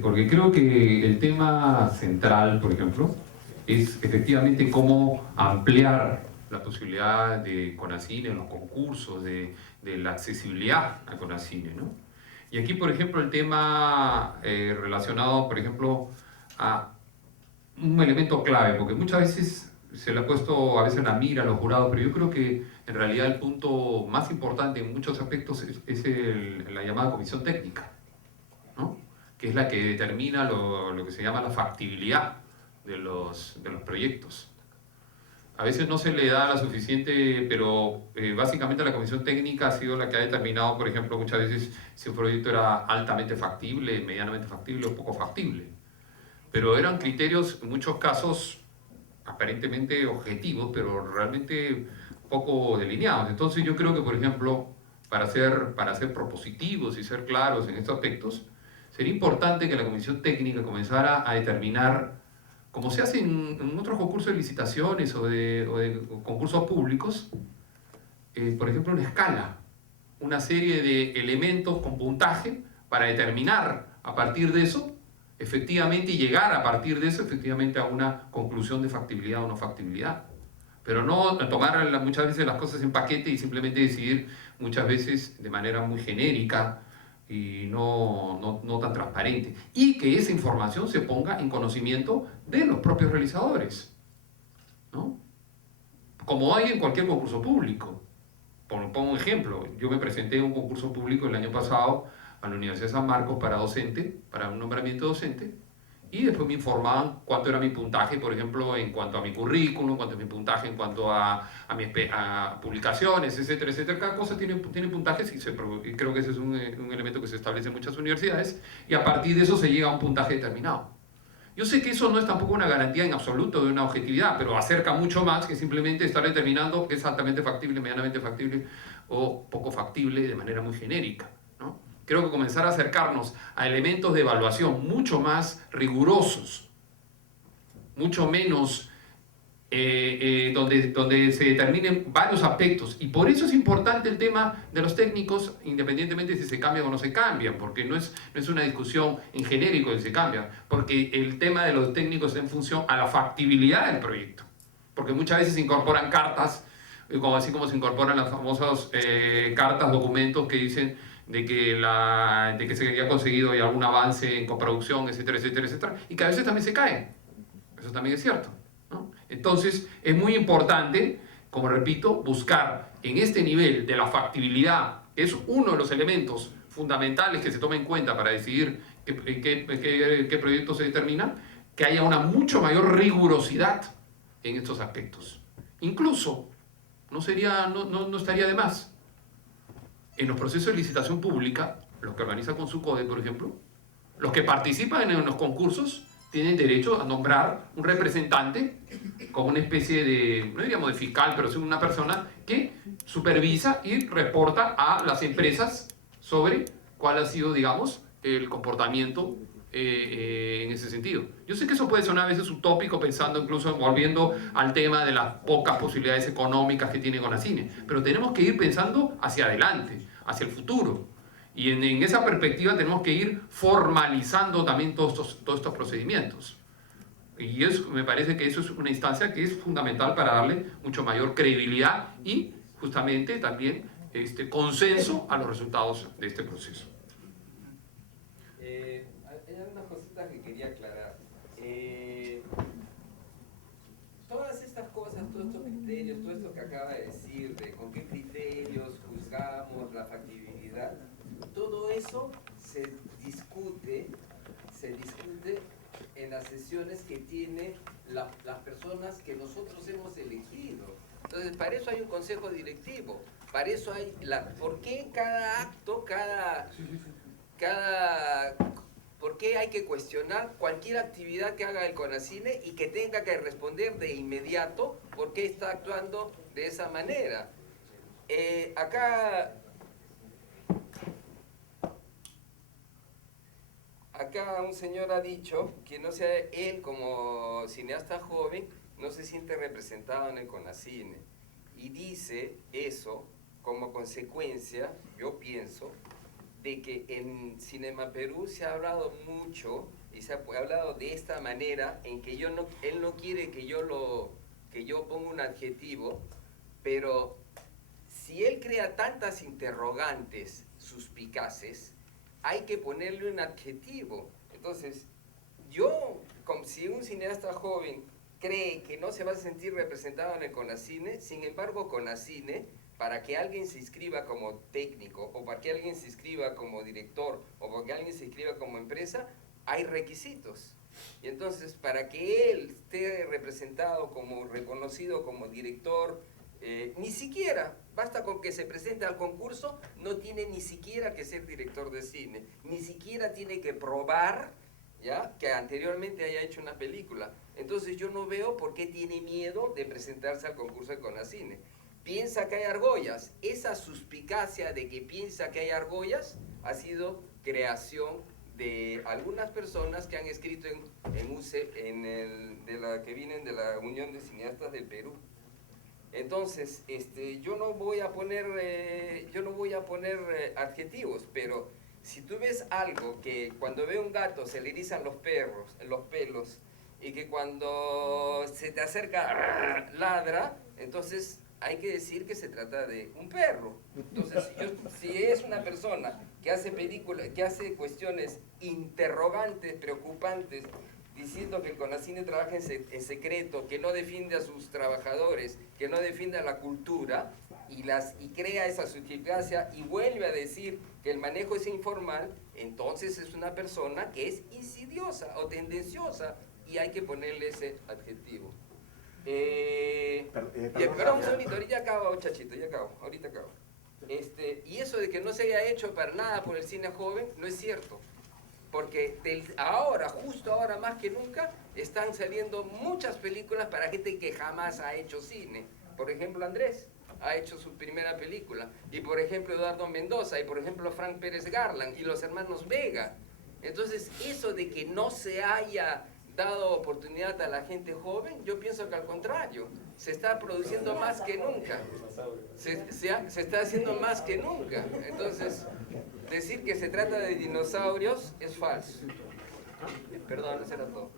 porque creo que el tema central, por ejemplo, es efectivamente cómo ampliar la posibilidad de Conacine en los concursos, de la accesibilidad a Conacine, ¿no? Y aquí, por ejemplo, el tema relacionado, por ejemplo, a un elemento clave, porque muchas veces se le ha puesto a veces en la mira a los jurados, pero yo creo que en realidad el punto más importante en muchos aspectos es la llamada comisión técnica, ¿no? Que es la que determina lo que se llama la factibilidad de los proyectos. A veces no se le da la suficiente, pero básicamente la comisión técnica ha sido la que ha determinado, por ejemplo, muchas veces si un proyecto era altamente factible, medianamente factible o poco factible. Pero eran criterios, en muchos casos, aparentemente objetivos, pero realmente poco delineados. Entonces yo creo que, por ejemplo, para ser propositivos y ser claros en estos aspectos, sería importante que la comisión técnica comenzara a determinar, como se hace en otros concursos de licitaciones o de concursos públicos, por ejemplo, una escala, una serie de elementos con puntaje para determinar a partir de eso, efectivamente, y llegar a partir de eso, efectivamente, a una conclusión de factibilidad o no factibilidad. Pero no tomar muchas veces las cosas en paquete y simplemente decidir muchas veces de manera muy genérica y no tan transparente. Y que esa información se ponga en conocimiento de los propios realizadores, ¿no? Como hay en cualquier concurso público. Pongo un ejemplo, yo me presenté en un concurso público el año pasado a la Universidad de San Marcos para docente, para un nombramiento docente, y después me informaban cuánto era mi puntaje, por ejemplo, en cuanto a mi currículum, cuánto es mi puntaje en cuanto a publicaciones, etcétera, etcétera. Cada cosa tiene puntajes y creo que ese es un elemento que se establece en muchas universidades, y a partir de eso se llega a un puntaje determinado. Yo sé que eso no es tampoco una garantía en absoluto de una objetividad, pero acerca mucho más que simplemente estar determinando que es altamente factible, medianamente factible o poco factible de manera muy genérica, ¿no? Creo que comenzar a acercarnos a elementos de evaluación mucho más rigurosos, mucho menos donde se determinen varios aspectos, y por eso es importante el tema de los técnicos, independientemente de si se cambian o no se cambian, porque no es una discusión en genérico de si se cambian, porque el tema de los técnicos es en función a la factibilidad del proyecto, porque muchas veces se incorporan cartas, así como se incorporan las famosas cartas, documentos que dicen de que se había conseguido algún avance en coproducción, etcétera, etcétera, etcétera, y que a veces también se caen. Eso también es cierto, ¿no? Entonces, es muy importante, como repito, buscar en este nivel de la factibilidad, que es uno de los elementos fundamentales que se toma en cuenta para decidir qué proyecto se determina, que haya una mucho mayor rigurosidad en estos aspectos. Incluso, no estaría de más, en los procesos de licitación pública, los que organiza con su CODE, por ejemplo, los que participan en los concursos tienen derecho a nombrar un representante como una especie de, no diríamos de fiscal, pero es una persona que supervisa y reporta a las empresas sobre cuál ha sido, digamos, el comportamiento en ese sentido. Yo sé que eso puede sonar a veces utópico, pensando incluso volviendo al tema de las pocas posibilidades económicas que tiene Conacine, pero tenemos que ir pensando hacia adelante, hacia el futuro. Y en esa perspectiva tenemos que ir formalizando también todos estos procedimientos. Y me parece que eso es una instancia que es fundamental para darle mucho mayor credibilidad y justamente también consenso a los resultados de este proceso. Hay unas cositas que quería aclarar. Todas estas cosas, todos estos criterios, todo esto que acaba de decir, de con qué criterios juzgamos la factibilidad, todo eso se discute en las sesiones que tienen las personas que nosotros hemos elegido. Entonces, para eso hay un consejo directivo, para eso hay ¿por qué cada acto, por qué hay que cuestionar cualquier actividad que haga el Conacine y que tenga que responder de inmediato por qué está actuando de esa manera? Acá un señor ha dicho que no sea él, como cineasta joven, no se siente representado en el Conacine, y dice eso como consecuencia, yo pienso, de que en Cinema Perú se ha hablado mucho y se ha hablado de esta manera en que él no quiere que yo ponga un adjetivo, pero si él crea tantas interrogantes suspicaces, hay que ponerle un adjetivo. Entonces, como si un cineasta joven cree que no se va a sentir representado en el CONACINE, sin embargo, CONACINE, para que alguien se inscriba como técnico, o para que alguien se inscriba como director, o para que alguien se inscriba como empresa, hay requisitos. Y entonces, para que él esté representado como reconocido como director, ni siquiera, basta con que se presente al concurso, no tiene ni siquiera que ser director de cine, ni siquiera tiene que probar, ¿ya?, que anteriormente haya hecho una película. Entonces yo no veo por qué tiene miedo de presentarse al concurso de CONACINE. Piensa que hay argollas. Esa suspicacia de que piensa que hay argollas ha sido creación de algunas personas que han escrito que vienen de la Unión de Cineastas del Perú. Entonces, yo no voy a poner adjetivos, pero si tú ves algo que cuando ve un gato se le erizan los pelos, y que cuando se te acerca ladra, entonces hay que decir que se trata de un perro. Entonces, si es una persona que hace cuestiones interrogantes, preocupantes, diciendo que el CONACINE trabaja en secreto, que no defiende a sus trabajadores, que no defiende a la cultura, y crea esa suspicacia y vuelve a decir que el manejo es informal, entonces es una persona que es insidiosa o tendenciosa, y hay que ponerle ese adjetivo. Perdón un segundito, ahorita acabo, muchachito, ahorita acabo. Y eso de que no se haya hecho para nada por el cine joven, no es cierto. Porque justo ahora más que nunca, están saliendo muchas películas para gente que jamás ha hecho cine. Por ejemplo, Andrés ha hecho su primera película. Y por ejemplo, Eduardo Mendoza. Y por ejemplo, Frank Pérez Garland. Y los hermanos Vega. Entonces, eso de que no se haya dado oportunidad a la gente joven, yo pienso que al contrario, se está produciendo más que nunca. Se está haciendo más que nunca. Entonces, decir que se trata de dinosaurios es falso. Perdón, eso era todo.